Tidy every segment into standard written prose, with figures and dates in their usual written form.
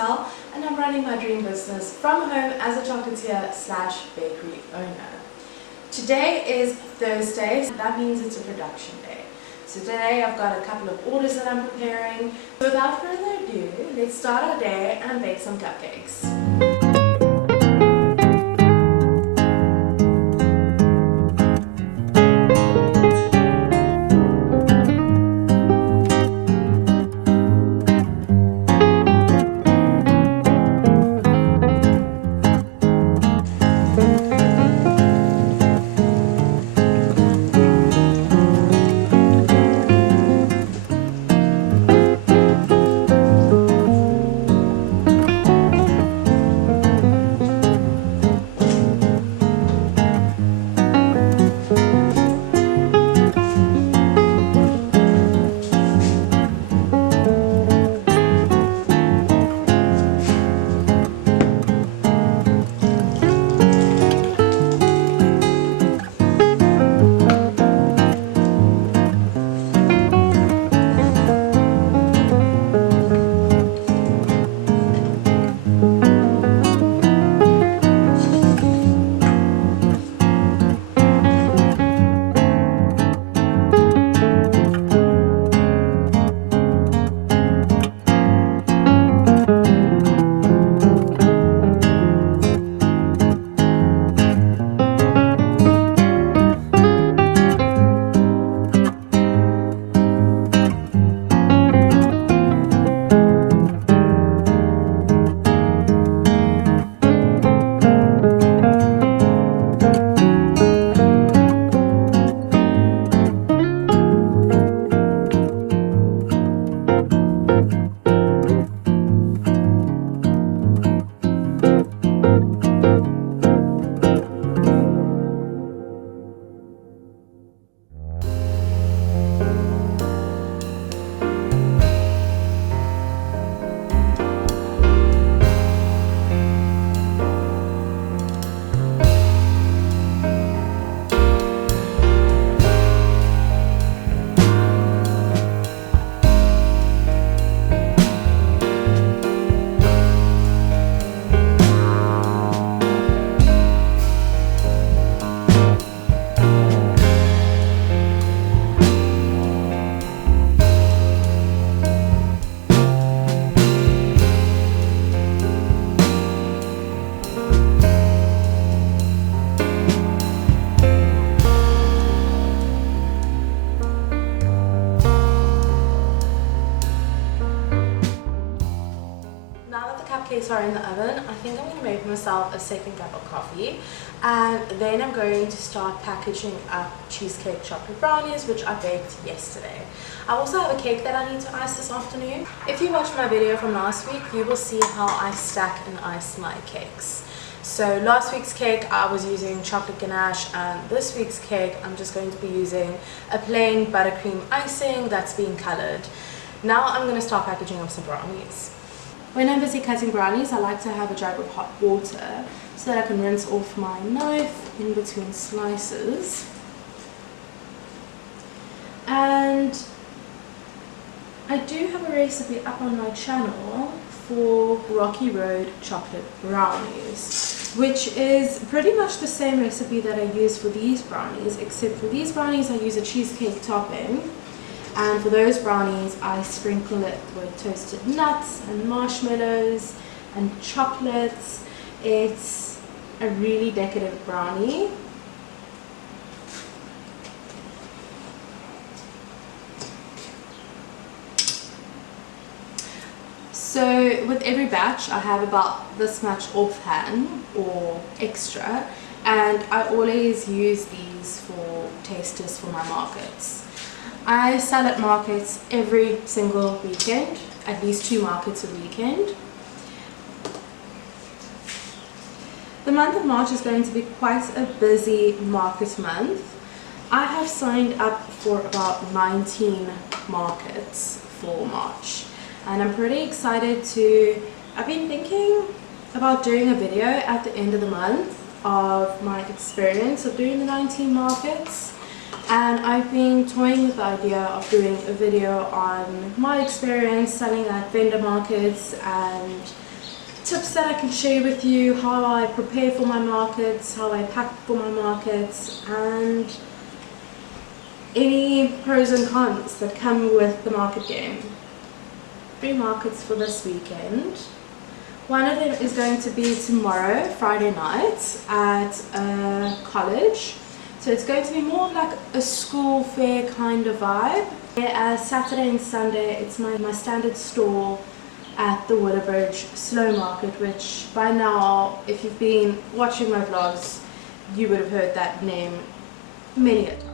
Estelle, and I'm running my dream business from home as a chocolatier slash bakery owner. Today is Thursday, that means it's a production day. So today I've got a couple of orders that I'm preparing. So without further ado, let's start our day and bake some cupcakes. Cupcakes are in the oven. I think I'm going to make myself a second cup of coffee, and then I'm going to start packaging up cheesecake chocolate brownies, which I baked yesterday. I also have a cake that I need to ice this afternoon. If you watched my video from last week, you will see how I stack and ice my cakes. So last week's cake I was using chocolate ganache, and this week's cake I'm just going to be using a plain buttercream icing that's been colored. Now I'm going to start packaging up some brownies. When I'm busy cutting brownies, I like to have a jug of hot water so that I can rinse off my knife in between slices. And I do have a recipe up on my channel for Rocky Road chocolate brownies, which is pretty much the same recipe that I use for these brownies, except for these brownies I use a cheesecake topping. And for those brownies, I sprinkle it with toasted nuts and marshmallows and chocolates. It's a really decadent brownie. So with every batch, I have about this much offhand or extra, and I always use these for tasters for my markets. I sell at markets every single weekend, at least 2 markets a weekend. The month of March is going to be quite a busy market month. I have signed up for about 19 markets for March, and I'm pretty excited I've been thinking about doing a video at the end of the month of my experience of doing the 19 markets. And I've been toying with the idea of doing a video on my experience selling at vendor markets and tips that I can share with you, how I prepare for my markets, how I pack for my markets, and any pros and cons that come with the market game. 3 markets for this weekend. One of them is going to be tomorrow, Friday night, at a college. So it's going to be more like a school fair kind of vibe. Saturday and Sunday, it's my standard store at the Woodbridge Slow Market, which by now, if you've been watching my vlogs, you would have heard that name many a time.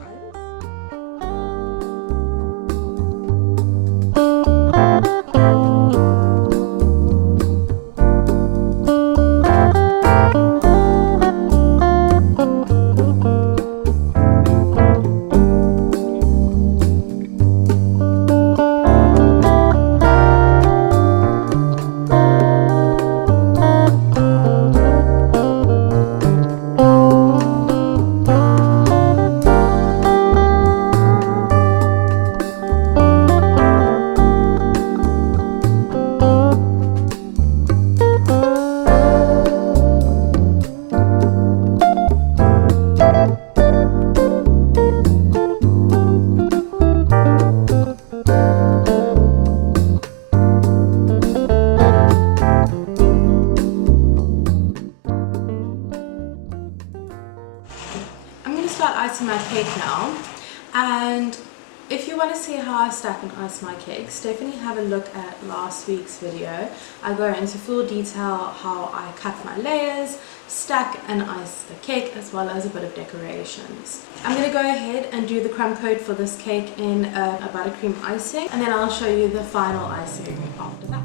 Icing my cake now, and if you want to see how I stack and ice my cakes, definitely have a look at last week's video. I go into full detail how I cut my layers, stack and ice the cake, as well as a bit of decorations. I'm going to go ahead and do the crumb coat for this cake in a buttercream icing, and then I'll show you the final icing after that.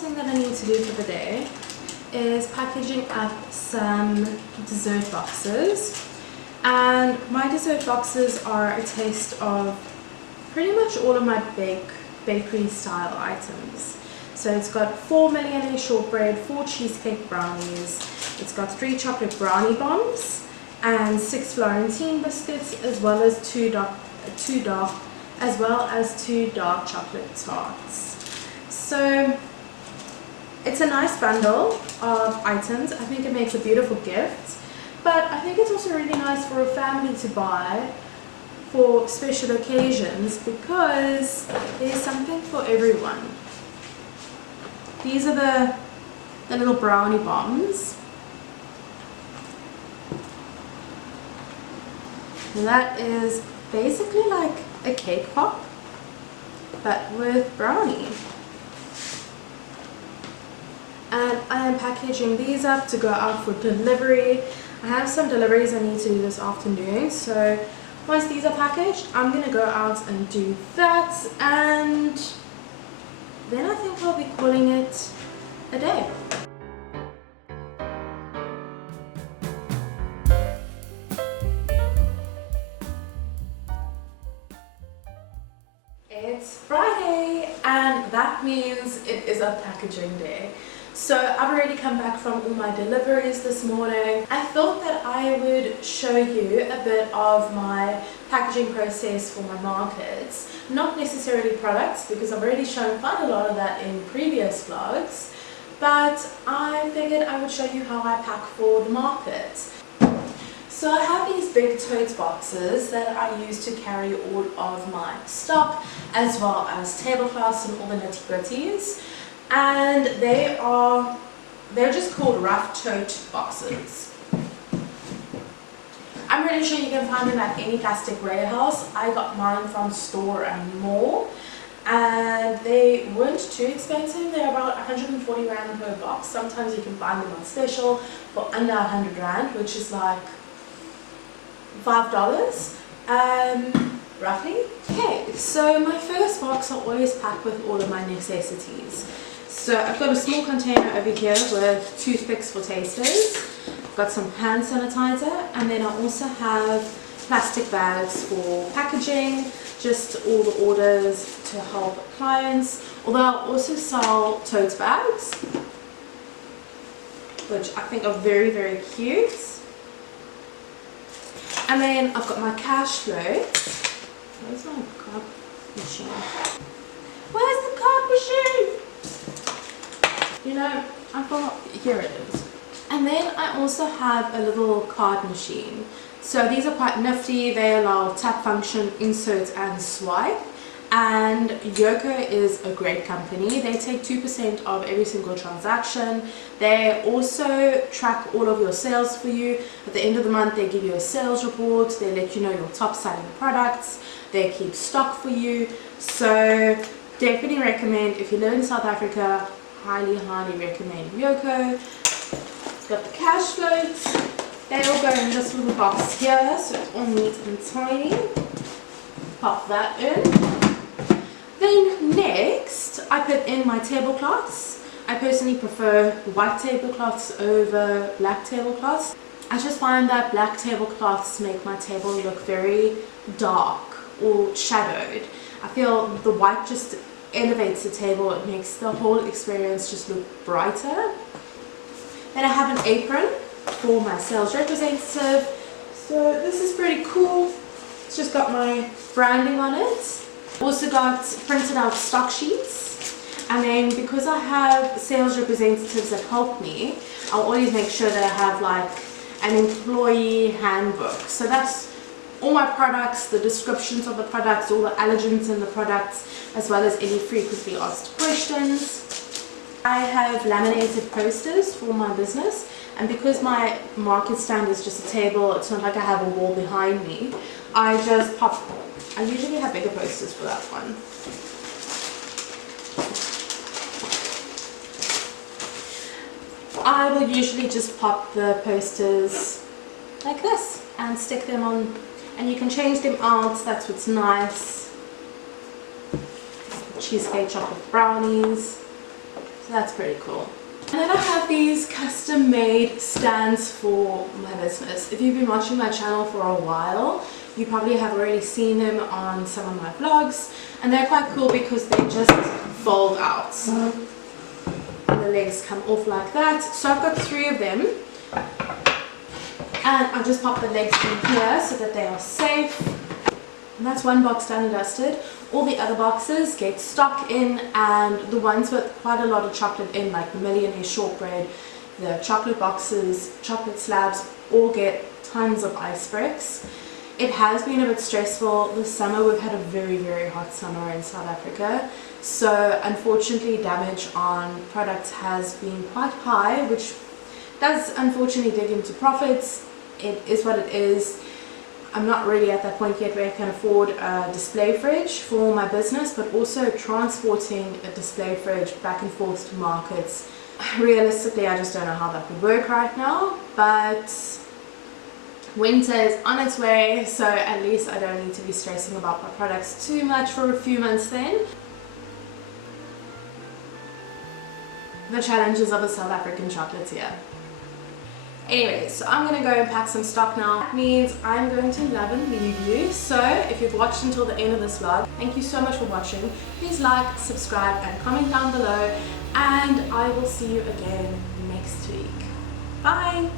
last thing that I need to do for the day is packaging up some dessert boxes. And my dessert boxes are a taste of pretty much all of my bakery style items. So it's got 4 millionaire shortbread, 4 cheesecake brownies, it's got 3 chocolate brownie bombs and 6 Florentine biscuits, as well as two dark chocolate tarts. So it's a nice bundle of items. I think it makes a beautiful gift, but I think it's also really nice for a family to buy for special occasions because there's something for everyone. These are the little brownie bombs. And that is basically like a cake pop, but with brownie. And I am packaging these up to go out for delivery. I have some deliveries I need to do this afternoon, so once these are packaged, I'm going to go out and do that, and then I think I'll be calling it a day. It's Friday, and that means it is a packaging day. So I've already come back from all my deliveries this morning. I thought that I would show you a bit of my packaging process for my markets. Not necessarily products, because I've already shown quite a lot of that in previous vlogs, but I figured I would show you how I pack for the market. So I have these big tote boxes that I use to carry all of my stock, as well as tablecloths and all the nitty-gritties. And they're just called rough tote boxes. I'm pretty sure you can find them at any plastic warehouse. I got mine from Store and More, and they weren't too expensive. They're about 140 Rand per box. Sometimes you can find them on special for under 100 Rand, which is like $5 roughly. Okay, so my first box I always pack with all of my necessities. So I've got a small container over here with toothpicks for tasters. I've got some hand sanitizer, and then I also have plastic bags for packaging, just all the orders to help clients. Although I also sell tote bags, which I think are very, very cute. And then I've got my cash float. Where's my card machine? Where's the card machine? You know, I thought, here it is. And then I also have a little card machine. So these are quite nifty. They allow tap function, insert and swipe. And Yoko is a great company. They take 2% of every single transaction. They also track all of your sales for you. At the end of the month, they give you a sales report. They let you know your top selling products. They keep stock for you. So definitely recommend, if you live in South Africa, highly recommend Yoko. Got the cash floats. They all go in this little box here, so it's all neat and tiny. Pop that in. Then next, I put in my tablecloths. I personally prefer white tablecloths over black tablecloths. I just find that black tablecloths make my table look very dark or shadowed. I feel the white just elevates the table. It makes the whole experience just look brighter. Then I have an apron for my sales representative. So this is pretty cool. It's just got my branding on it. Also got printed out stock sheets. And then because I have sales representatives that help me, I'll always make sure that I have like an employee handbook. So that's all my products, the descriptions of the products, all the allergens in the products, as well as any frequently asked questions. I have laminated posters for my business, and because my market stand is just a table, it's not like I have a wall behind me. I usually have bigger posters for that one. I will usually just pop the posters like this and stick them on, and you can change them out. That's what's nice. Cheesecake chocolate brownies. That's pretty cool. And then I have these custom made stands for my business. If you've been watching my channel for a while, you probably have already seen them on some of my vlogs, and they're quite cool because they just fold out. And the legs come off like that. So I've got 3 of them, and I'll just pop the legs in here so that they are safe. And that's one box done and dusted. All the other boxes get stock in, and the ones with quite a lot of chocolate in, like the Millionaire Shortbread, the chocolate boxes, chocolate slabs, all get tons of ice bricks. It has been a bit stressful this summer. We've had a very, very hot summer in South Africa. So unfortunately, damage on products has been quite high, which does unfortunately dig into profits. It is what it is. I'm not really at that point yet where I can afford a display fridge for my business, but also transporting a display fridge back and forth to markets. Realistically, I just don't know how that would work right now, but winter is on its way, so at least I don't need to be stressing about my products too much for a few months then. The challenges of a South African chocolatier. Anyway, so I'm going to go and pack some stock now. That means I'm going to love and leave you. So if you've watched until the end of this vlog, thank you so much for watching. Please like, subscribe and comment down below, and I will see you again next week. Bye!